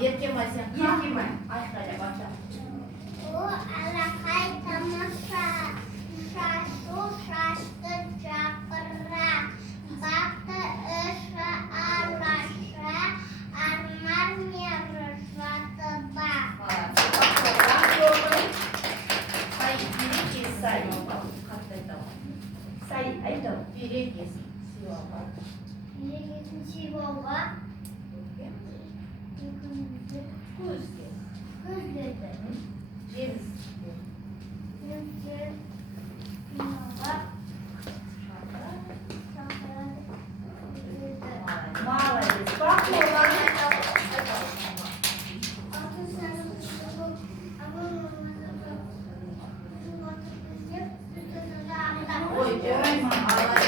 еркемай сен Еркемай. айқайлап айтшы. У алақай тамаша, шашу шашты жапырақ, бақты іші алаша, арман мері жаты бақ. Сай берекесі сай. Қатты айтамын. Сай айтам. Берекесі сыйлауға. Берекесін сыйлауға, Көзге. көздеді. Жеміске. Немсер қиналға, Молодец. Похлопай. Ой, Ой, мама.